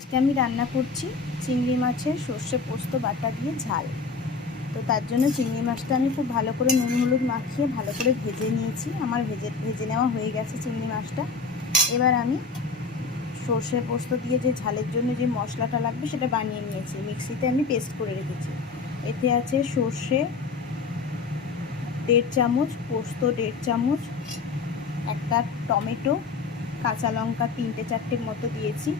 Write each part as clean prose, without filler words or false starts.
আজকে আমি রান্না করছি চিংড়ি মাছের সর্ষে পোস্ত বাটা দিয়ে ঝাল। তো তার জন্য চিংড়ি মাছটা আমি খুব ভালো করে নুন হলুদ মাখিয়ে ভালো করে ভেজে নিয়েছি। আমার ভেজে নেওয়া হয়ে গেছে চিংড়ি মাছটা। এবার আমি সর্ষে পোস্ত দিয়ে যে ঝালের জন্য যে মশলাটা লাগবে সেটা বানিয়ে নিয়েছি, মিক্সিতে আমি পেস্ট করে রেখেছি। এতে আছে সর্ষে 1.5 চামচ, পোস্ত 1.5 চামচ, একটা টমেটো, কাঁচা লঙ্কা 3-4টের মতো দিয়েছি,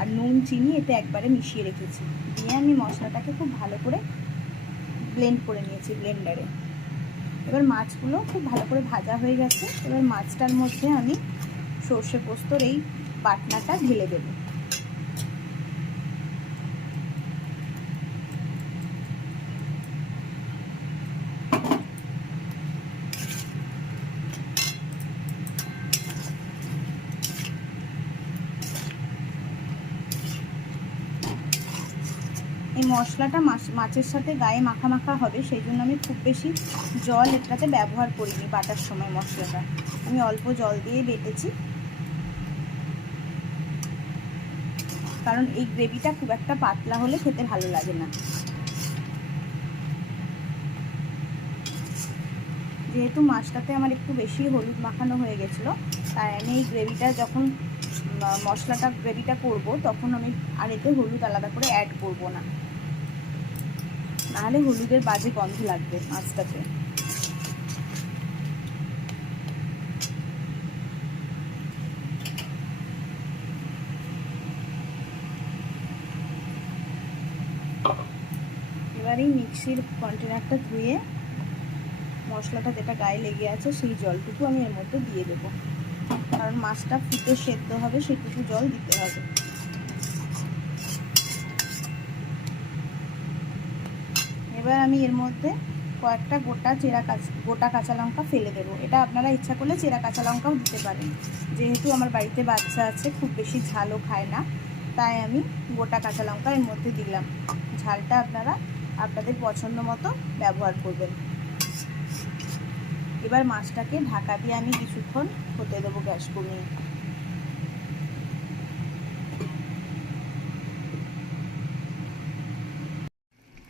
আর নুন চিনি এতে একবারে মিশিয়ে রেখেছি। দিয়ে আমি মশলাটাকে খুব ভালো করে ব্লেন্ড করে নিয়েছি ব্লেন্ডারে। এবার মাছগুলো খুব ভালো করে ভাজা হয়ে গেছে। এবার মাছটার মধ্যে আমি সর্ষে পোস্তর এই বাটনাটা ঢেলে দেবো। এই মশলাটা মাছের সাথে গায়ে মাখা মাখা হবে, সেই জন্য আমি খুব বেশি জল এটাতে ব্যবহার করিনি। বাটার সময় মশলাটা আমি অল্প জল দিয়ে বেটেছি, কারণ এই গ্রেভিটা খুব একটা পাতলা হলে খেতে ভালো লাগে না। যেহেতু মাছটাতে আমার একটু বেশি হলুদ মাখানো হয়ে গেছিলো, তাই আমি এই গ্রেভিটা যখন গ্রেভিটা করব তখন আমি আর এতে হলুদ আলাদা করে অ্যাড করব না, নাহলে হলুদের বাজে গন্ধ লাগবে মাছটাতে। এবার এই মিক্সির কন্টেনারটা ধুয়ে মশলাটা যেটা গায়ে লেগে আছে সেই জলটুকু আমি এর মধ্যে দিয়ে দেবো, কারণ মাছটা ফুটে সেদ্ধ হবে, সেটুকু জল দিতে হবে। এবার আমি এর মধ্যে কয়েকটা গোটা কাঁচা লঙ্কা ফেলে দেবো। এটা আপনারা ইচ্ছা করলে চেরা কাঁচা লঙ্কাও দিতে পারেন। যেহেতু আমার বাড়িতে বাচ্চা আছে, খুব বেশি ঝালও খায় না, তাই আমি গোটা কাঁচা লঙ্কা এর মধ্যে দিলাম। ঝালটা আপনারা আপনাদের পছন্দ মতো ব্যবহার করবেন। এবার মাছটাকে ঢাকা দিয়ে আমি কিছুক্ষণ হতে দেবো গ্যাস কমিয়ে।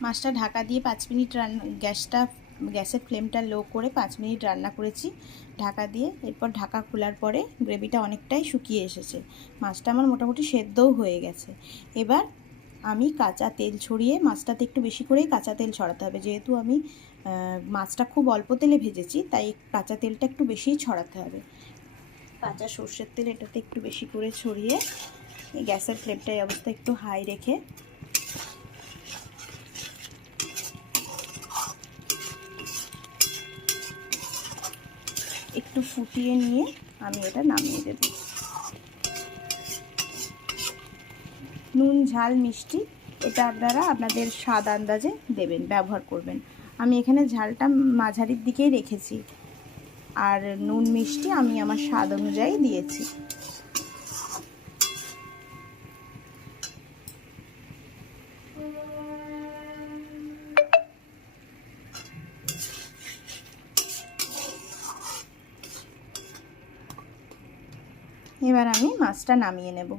মাছটা ঢাকা দিয়ে 5 মিনিট গ্যাসের ফ্লেমটা লো করে 5 মিনিট রান্না করেছি ঢাকা দিয়ে। এরপর ঢাকা খোলার পরে গ্রেভিটা অনেকটাই শুকিয়ে এসেছে, মাছটা আমার মোটামুটি সেদ্ধও হয়ে গেছে। এবার আমি কাঁচা তেল ছড়িয়ে, মাছটাতে একটু বেশি করেই কাঁচা তেল ছড়াতে হবে, যেহেতু আমি মাছটা খুব অল্প তেলে ভেজেছি, তাই কাঁচা তেলটা একটু বেশিই ছড়াতে হবে। কাঁচা সর্ষের তেল এটাতে একটু বেশি করে ছড়িয়ে এই গ্যাসের ফ্লেমটা এই অবস্থা একটু হাই রেখে একটু ফুটিয়ে নিয়ে আমি এটা নামিয়ে দেব। নুন ঝাল মিষ্টি এটা আপনারা আপনাদের স্বাদ আন্দাজে দেবেন, ব্যবহার করবেন। আমি এখানে ঝালটা মাঝারির দিকেই রেখেছি, আর নুন মিষ্টি আমি আমার স্বাদ অনুযায়ী দিয়েছি। এবার আমি মাছটা নামিয়ে নেব।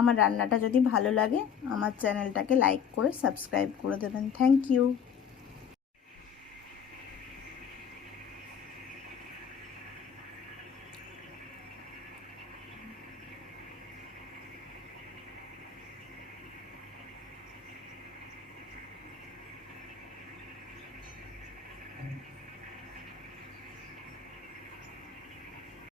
আমার রান্নাটা যদি ভালো লাগে আমার চ্যানেলটাকে লাইক করে সাবস্ক্রাইব করে দেবেন। Thank you.